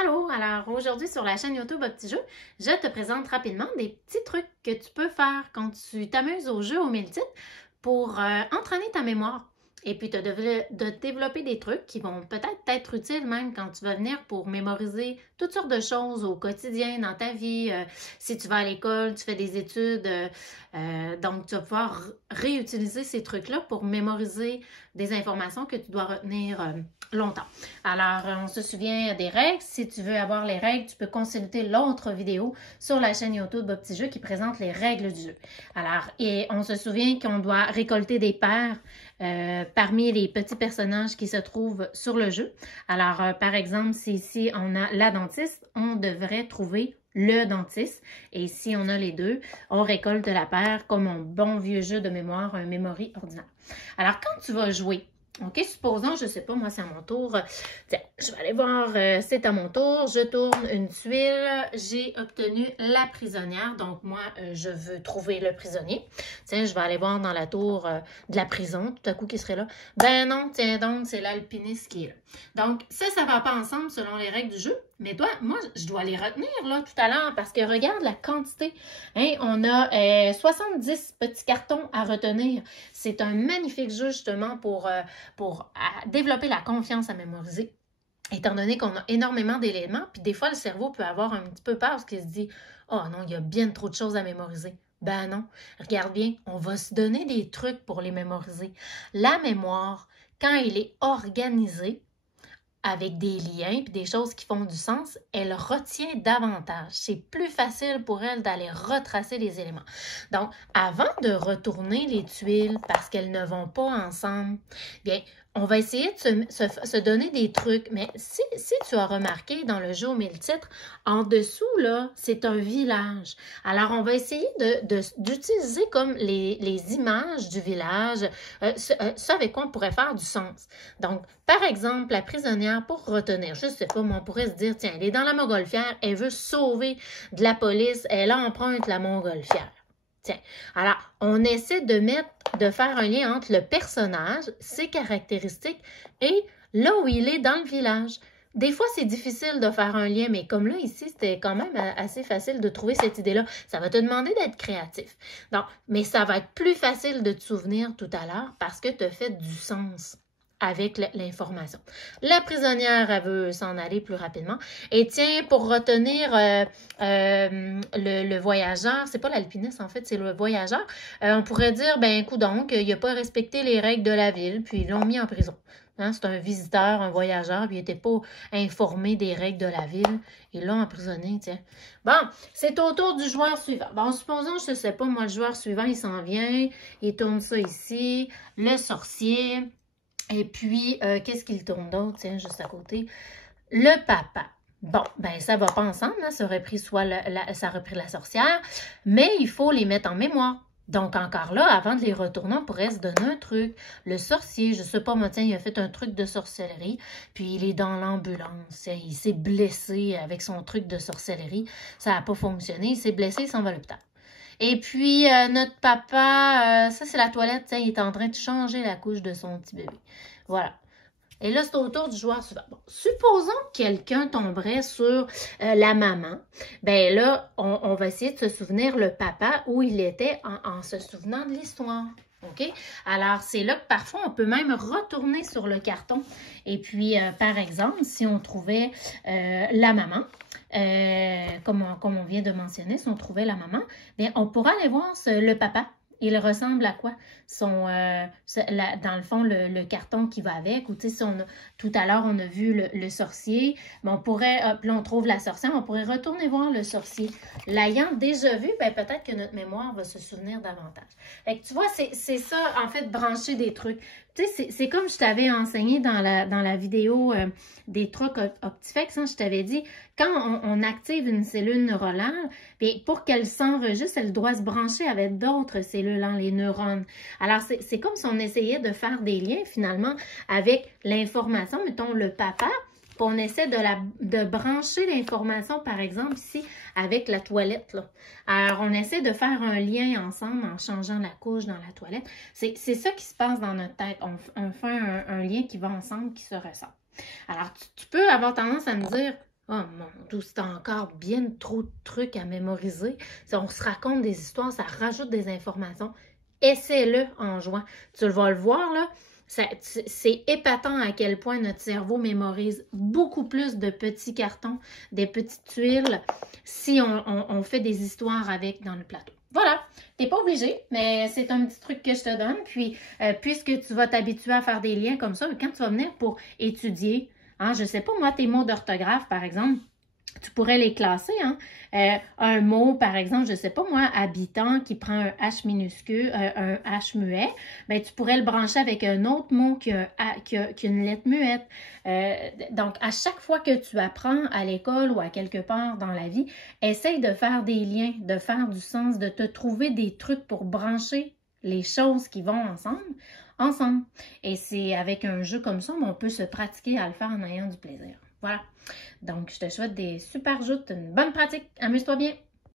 Allô, alors aujourd'hui sur la chaîne YouTube Au Petit Jeu, je te présente rapidement des petits trucs que tu peux faire quand tu t'amuses au jeu au mille titres pour entraîner ta mémoire et puis de développer des trucs qui vont peut-être t'être utiles même quand tu vas venir pour mémoriser toutes sortes de choses au quotidien dans ta vie. Si tu vas à l'école, tu fais des études, donc tu vas pouvoir réutiliser ces trucs-là pour mémoriser des informations que tu dois retenir longtemps. Alors, on se souvient des règles. Si tu veux avoir les règles, tu peux consulter l'autre vidéo sur la chaîne YouTube Au Petit Jeu qui présente les règles du jeu. Alors, et on se souvient qu'on doit récolter des paires parmi les petits personnages qui se trouvent sur le jeu. Alors, par exemple, si ici on a la dentiste, on devrait trouver le dentiste. Et si on a les deux, on récolte la paire comme un bon vieux jeu de mémoire, un memory ordinaire. Alors, quand tu vas jouer, OK, supposons, je ne sais pas, moi, c'est à mon tour. Tiens, je vais aller voir, c'est à mon tour. Je tourne une tuile. J'ai obtenu la prisonnière. Donc, moi, je veux trouver le prisonnier. Tiens, je vais aller voir dans la tour de la prison, tout à coup, qui serait là. Ben non, tiens donc, c'est l'alpiniste qui est là. Donc, ça ne va pas ensemble selon les règles du jeu. Mais toi, moi, je dois les retenir, là, tout à l'heure, parce que regarde la quantité. Hein, on a 70 petits cartons à retenir. C'est un magnifique jeu, justement, pour développer la confiance à mémoriser. Étant donné qu'on a énormément d'éléments, puis des fois, le cerveau peut avoir un petit peu peur parce qu'il se dit « Oh non, il y a bien trop de choses à mémoriser. » Ben non, regarde bien, on va se donner des trucs pour les mémoriser. La mémoire, quand elle est organisée, avec des liens et des choses qui font du sens, elle retient davantage. C'est plus facile pour elle d'aller retracer les éléments. Donc, avant de retourner les tuiles parce qu'elles ne vont pas ensemble, bien, on va essayer de se donner des trucs. Mais si tu as remarqué dans le jeu au mille titres, en dessous, là, c'est un village. Alors, on va essayer d'utiliser comme les images du village, ça avec quoi on pourrait faire du sens. Donc, par exemple, la prisonnière, pour retenir, je ne sais pas, mais on pourrait se dire, tiens, elle est dans la montgolfière, elle veut sauver de la police, elle emprunte la montgolfière. Tiens, alors, on essaie de faire un lien entre le personnage, ses caractéristiques et là où il est dans le village. Des fois, c'est difficile de faire un lien, mais comme là, ici, c'était quand même assez facile de trouver cette idée-là. Ça va te demander d'être créatif. Donc, mais ça va être plus facile de te souvenir tout à l'heure parce que tu as fait du sens avec l'information. La prisonnière, elle veut s'en aller plus rapidement. Et tiens, pour retenir le voyageur, c'est pas l'alpiniste en fait, c'est le voyageur, on pourrait dire, ben coudonc, il n'a pas respecté les règles de la ville, puis ils l'ont mis en prison. Hein, c'est un visiteur, un voyageur, puis il n'était pas informé des règles de la ville. Ils l'ont emprisonné, tiens. Bon, c'est au tour du joueur suivant. Bon, supposons, je ne sais pas, moi, le joueur suivant, il s'en vient, il tourne ça ici, le sorcier. Et puis, qu'est-ce qu'il tourne d'autre? Tiens, juste à côté. Le papa. Bon, ben ça va pas ensemble, hein? Ça aurait pris ça aurait pris la sorcière, mais il faut les mettre en mémoire. Donc, encore là, avant de les retourner, on pourrait se donner un truc. Le sorcier, je sais pas, moi, tiens, il a fait un truc de sorcellerie, puis il est dans l'ambulance. Il s'est blessé avec son truc de sorcellerie. Ça n'a pas fonctionné. Il s'est blessé, il s'en va à l'hôpital. Et puis, notre papa, ça c'est la toilette, il est en train de changer la couche de son petit bébé. Voilà. Et là, c'est au tour du joueur suivant. Bon, supposons que quelqu'un tomberait sur la maman. Ben là, on va essayer de se souvenir le papa où il était en se souvenant de l'histoire. OK? Alors, c'est là que parfois, on peut même retourner sur le carton. Et puis, par exemple, si on trouvait la maman, comme on vient de mentionner, si on trouvait la maman, bien, on pourra aller voir le papa. Il ressemble à quoi? Dans le fond, le carton qui va avec. Ou tu sais, tout à l'heure, on a vu le sorcier. Mais on pourrait, puis là, on trouve la sorcière, on pourrait retourner voir le sorcier. L'ayant déjà vu, ben, peut-être que notre mémoire va se souvenir davantage. Fait que tu vois, c'est ça, en fait, brancher des trucs. Tu sais, c'est comme je t'avais enseigné dans la vidéo des trucs Optifex, hein, je t'avais dit, quand on active une cellule neurale, bien, pour qu'elle s'enregistre, elle doit se brancher avec d'autres cellules, hein, les neurones. Alors, c'est comme si on essayait de faire des liens, finalement, avec l'information, mettons, le papa, puis on essaie de brancher l'information, par exemple, ici, avec la toilette, là. Alors, on essaie de faire un lien ensemble en changeant la couche dans la toilette. C'est ça qui se passe dans notre tête. On fait un lien qui va ensemble, qui se ressent. Alors, tu peux avoir tendance à me dire, Oh mon Dieu, c'est encore bien trop de trucs à mémoriser. Si on se raconte des histoires, ça rajoute des informations. Essaie-le en jouant. Tu vas le voir, là. C'est épatant à quel point notre cerveau mémorise beaucoup plus de petits cartons, des petites tuiles, si on fait des histoires avec dans le plateau. Voilà, tu n'es pas obligé, mais c'est un petit truc que je te donne. Puis, puisque tu vas t'habituer à faire des liens comme ça, quand tu vas venir pour étudier, hein, je ne sais pas, moi, tes mots d'orthographe, par exemple, tu pourrais les classer. Hein? Un mot, par exemple, je ne sais pas moi, habitant qui prend un H minuscule, un H muet, ben, tu pourrais le brancher avec un autre mot qui a une lettre muette. Donc, à chaque fois que tu apprends à l'école ou à quelque part dans la vie, essaye de faire des liens, de faire du sens, de te trouver des trucs pour brancher les choses qui vont ensemble. Et c'est avec un jeu comme ça, on peut se pratiquer à le faire en ayant du plaisir. Voilà. Donc, je te souhaite des super joutes, une bonne pratique. Amuse-toi bien.